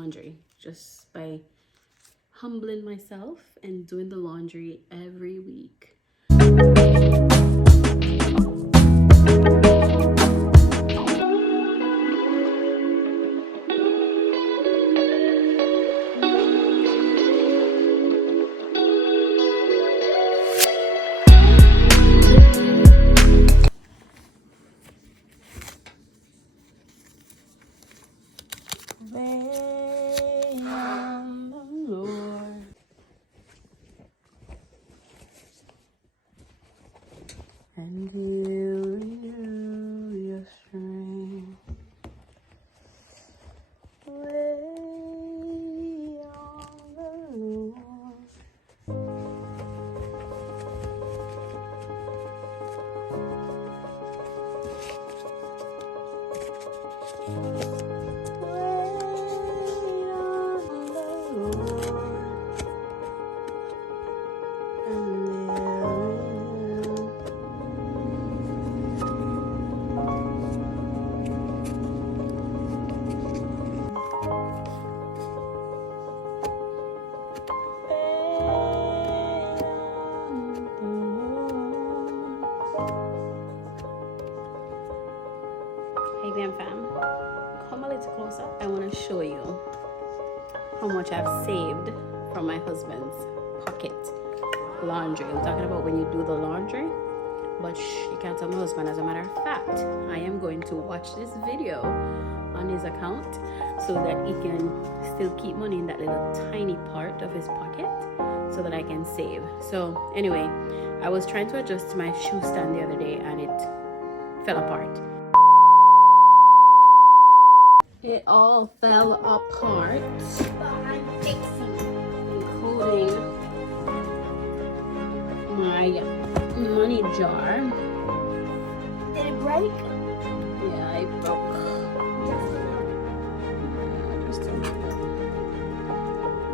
laundry just by humbling myself and doing the laundry every week. Wait on the Lord. And he'll renew your strength. Wait on the Lord. Hey GlamFam, come a little closer. I want to show you how much I've saved from my husband's pocket laundry. I'm talking about when you do the laundry, but you can't tell my husband. As a matter of fact, I am going to watch this video on his account so that he can still keep money in that little tiny part of his pocket so that I can save. So anyway, I was trying to adjust my shoe stand the other day and it fell apart. It all fell apart, But I'm fixing it. including my money jar. Did it break? Yeah, it broke.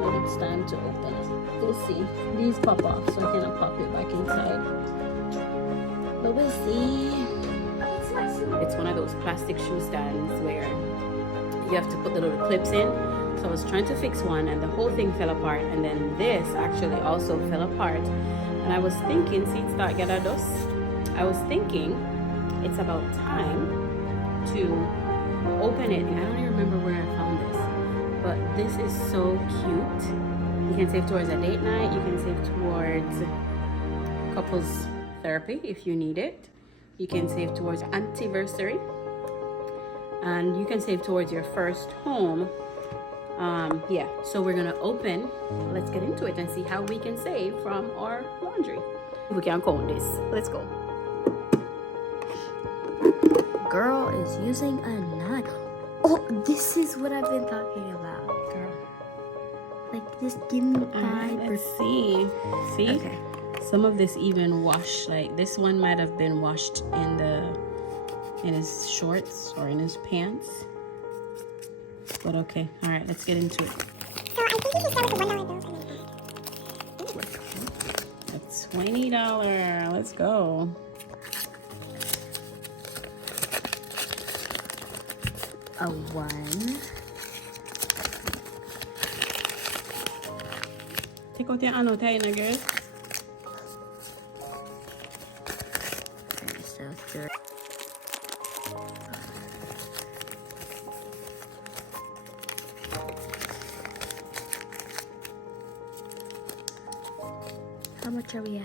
Maybe it's time to open it. We'll see. These pop off, so I cannot pop it back inside. But we'll see. It's one of those plastic shoe stands where you have to put the little clips in. So I was trying to fix one and the whole thing fell apart, and then this actually also fell apart. And I was thinking, see it start getting dust? I was thinking it's about time to open it. I don't even remember where I found this, but this is so cute. You can save towards a date night, you can save towards couples therapy if you need it. You can save towards anniversary. And you can save towards your first home. Yeah, so we're gonna open. Let's get into it and see how we can save from our laundry. We can count this. Let's go. Girl is using a nut. Oh, this is what I've been talking about, girl. Like, just give me 5%. Let's see. See? Okay. Some of this even washed. Like this one might have been washed in his shorts or in his pants. But okay, all right, let's get into it. So I think you can start with the $1 bills and then That's $20. Let's go. a 1. Take out your annotator, girl. Okay, so 3. How much are we at?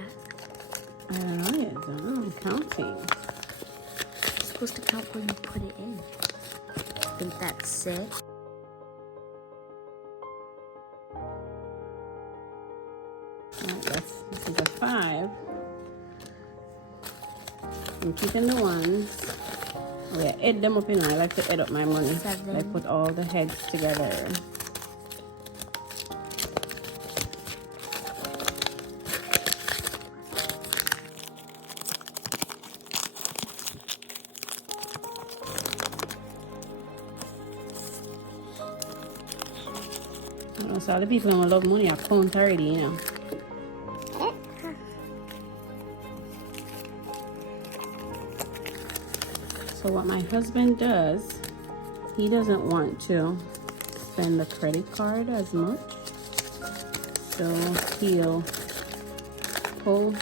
I don't know yet. I'm counting. You're supposed to count when you put it in. I think that's 6. Alright, this is a 5. I'm keeping the ones. Oh yeah, add them up, you know. I like to add up my money. 7. I put all the heads together. So all the people who love money are count already, you know. So what my husband does, he doesn't want to spend the credit card as much. So he'll pull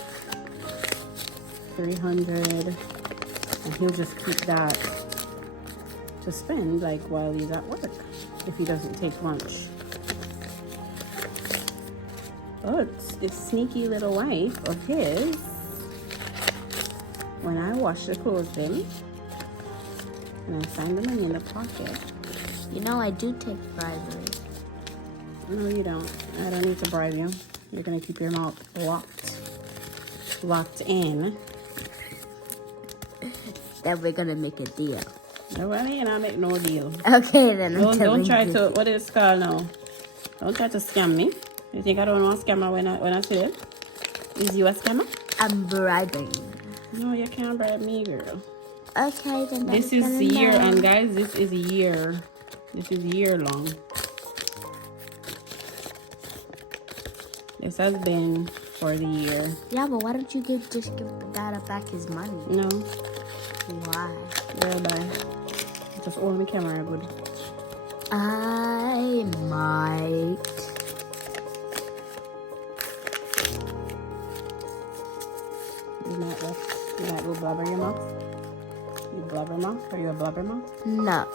300 and he'll just keep that to spend like while he's at work if he doesn't take lunch. But this sneaky little wife of his, when I wash the clothes then and I find the money in the pocket. You know I do take bribery. No, you don't. I don't need to bribe you. You're gonna keep your mouth locked in. Then we're gonna make a deal. No, I mean, I make no deal. Okay, then Don't try to, what is it called now? Don't try to scam me. You think I don't know a scammer when I say it? Is you a scammer? I'm bribing. No, you can't bribe me, girl. Okay, then This is year, and guys, this is year. This is year long. This has been for the year. Yeah, but why don't you just give Dada back his money? No. Why? Girl, bye. Just hold my camera good. I might. You might go blubber your mouth. You blubber mouth? Are you a blubber mouth? No.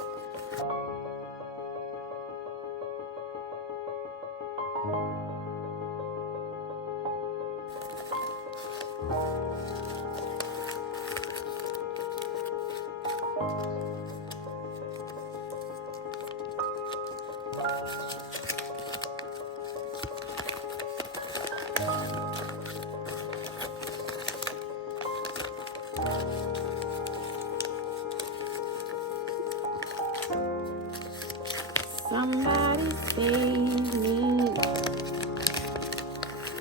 Somebody save me.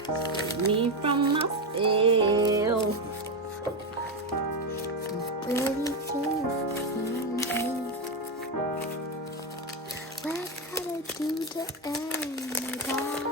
Save me from myself. Really cool. What gotta do to end that?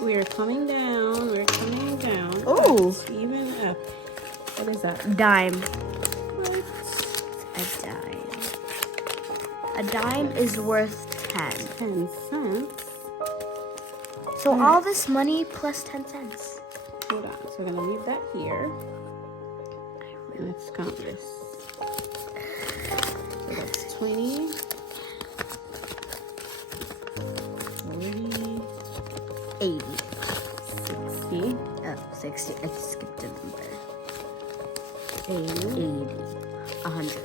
We're coming down. We're coming down. Ooh. Even up. What is that? Dime. What? A dime. A dime is worth 10. 10 cents. So all this money plus 10 cents. Hold on. So we're gonna leave that here. Let's count this. So that's 20. 40. 80. 60. Oh, 60. I skipped a number. 80. 100.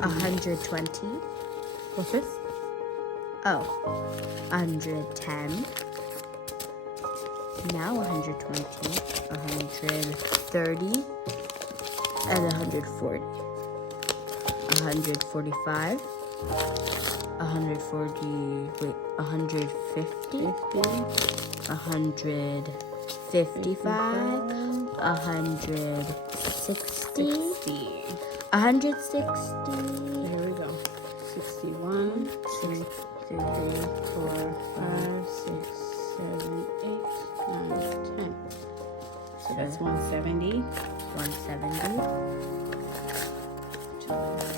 120. What's this? Oh, 110. Now 120, 130, and 140. 145. 140, wait, 150, 155, 160, 160. There we go. 61, 2, 3, 4, 5, 6, 7, 8, 9, 10. So that's 170. 170. 180.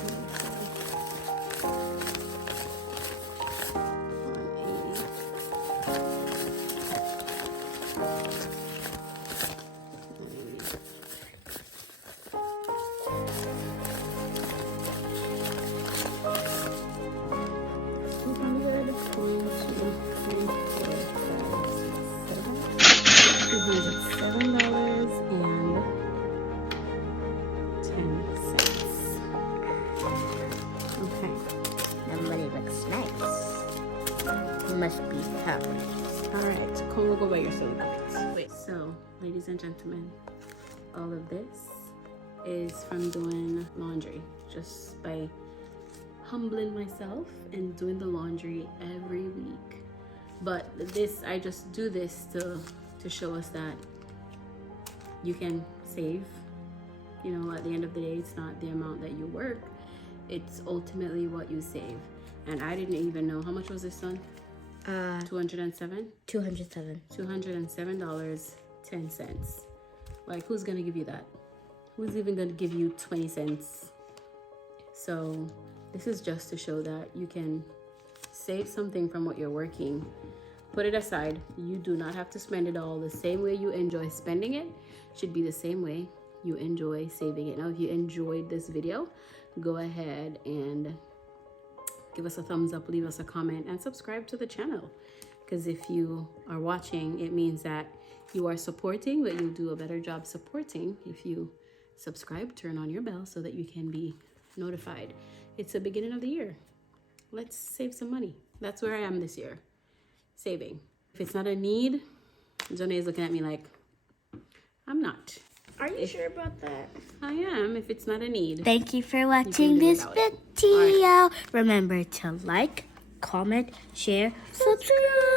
Okay. The money looks nice. Must be happy. Alright, so come we'll go by your soda points. Wait. So, ladies and gentlemen, all of this is from doing laundry. Just by humbling myself and doing the laundry every week. But this, I just do this to show us that you can save. You know, at the end of the day, it's not the amount that you work, it's ultimately what you save. And I didn't even know, how much was this one? $207? $207.10. Like, who's gonna give you that? Who's even gonna give you 20 cents? So this is just to show that you can save something from what you're working, put it aside. You do not have to spend it all. The same way you enjoy spending it should be the same way you enjoy saving it. Now, if you enjoyed this video, go ahead and give us a thumbs up, leave us a comment, and subscribe to the channel. Because if you are watching, it means that you are supporting, but you'll do a better job supporting if you subscribe, turn on your bell so that you can be notified. It's the beginning of the year. Let's save some money. That's where I am this year, saving. If it's not a need, Johnny is looking at me like, I'm not. Are you sure about that? I am, if it's not a need. Thank you for watching this video. Remember to like, comment, share, subscribe.